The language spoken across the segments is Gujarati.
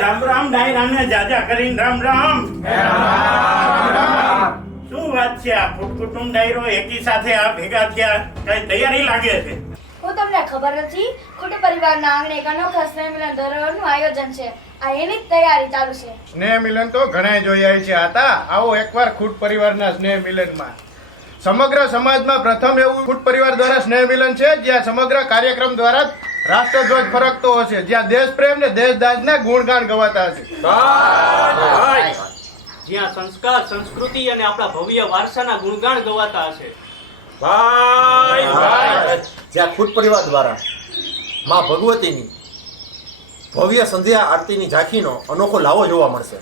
રામ રામ ડાયરાને જાજા કરીને રામ રામ. શું વાત છે, આ કુટુંબ ડાયરો એકી સાથે આ ભેગા થયા, કઈ તૈયારી લાગે છે? હું તમને ખબર નથી, કુટુંબ પરિવારના આંગણે એક અનોખા સ્નેહ મિલન દરરોજનું આયોજન છે. આ એની જ તૈયારી ચાલુ છે. સ્નેહ મિલન તો ઘણા જોયા છે. આતા આવો એકવાર ખૂટ પરિવારના સ્નેહ મિલનમાં. સમગ્ર સમાજમાં પ્રથમ એવું ખૂટ પરિવાર દ્વારા સ્નેહ મિલન છે, જ્યાં સમગ્ર કાર્યક્રમ દ્વારા રાષ્ટ્રધ્વજ ફરકતો હશે, જ્યાં દેશ પ્રેમ ને દેશદાજના ગુણગાન ગવાતા હશે, જ્યાં સંસ્કાર, સંસ્કૃતિ અને આપણા ભવ્ય વારસાના ગુણગાન ગવાતા હશે. જ્યાં ખૂટ પરિવાર દ્વારા માં ભગવતીની ભવ્ય સંધ્યા આરતીની ઝાંખીનો અનોખો લાવો જોવા મળશે.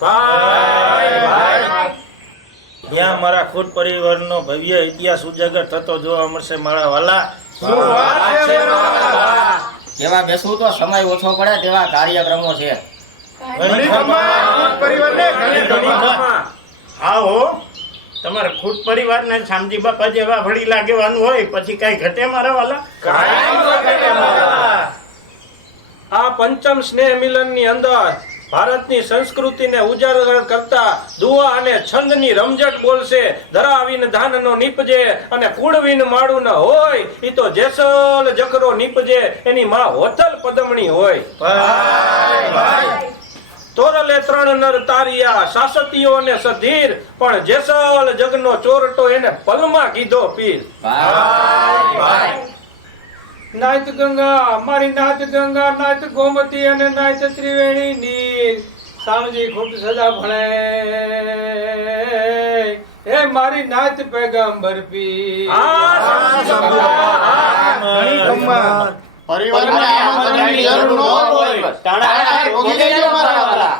ત્યાં મારા ખૂટ પરિવારનો ભવ્ય ઇતિહાસ ઉજાગર થતો જોવા મળશે. મારા વાલા, જેમાં બેસવું તો સમય ઓછો પડે તેવા કાર્યક્રમો છે. આવો તમારા ખૂટ પરિવારને શામજી બાપા જેવા વળી લાગવાનું હોય પછી કઈ ઘટે મારા વાલા? આ પંચમ સ્નેહ મિલનની અંદર ભારતની સંસ્કૃતિને ઉજાગર કરતા દુઆ અને છંદની રમઝટ બોલશે. ધરાવીને ધાનનો નીપજે અને કુળવીન માળું ન હોય, ઈ તો જેસલ જખરો નીપજે, એની માં હોતલ પદમણી હોય. તોરલે ત્રણ નર તારિયા, સાસતીઓ ને સધીર, પણ જેસલ જગનો ચોરટો એને પલમાં કીધો પીર. નાયત ગંગા, મારી નાત ગંગા, નાયત ગોમતી અને નાયત ત્રિવેણી નીર, સામજી ખૂબ સદા ભણે, હે મારી નાત પેગંબર પીર. પરિવારમાં આમંત્રણની જરૂર ન હોય, ટાણા ભોગી દેજો મારા વાલા.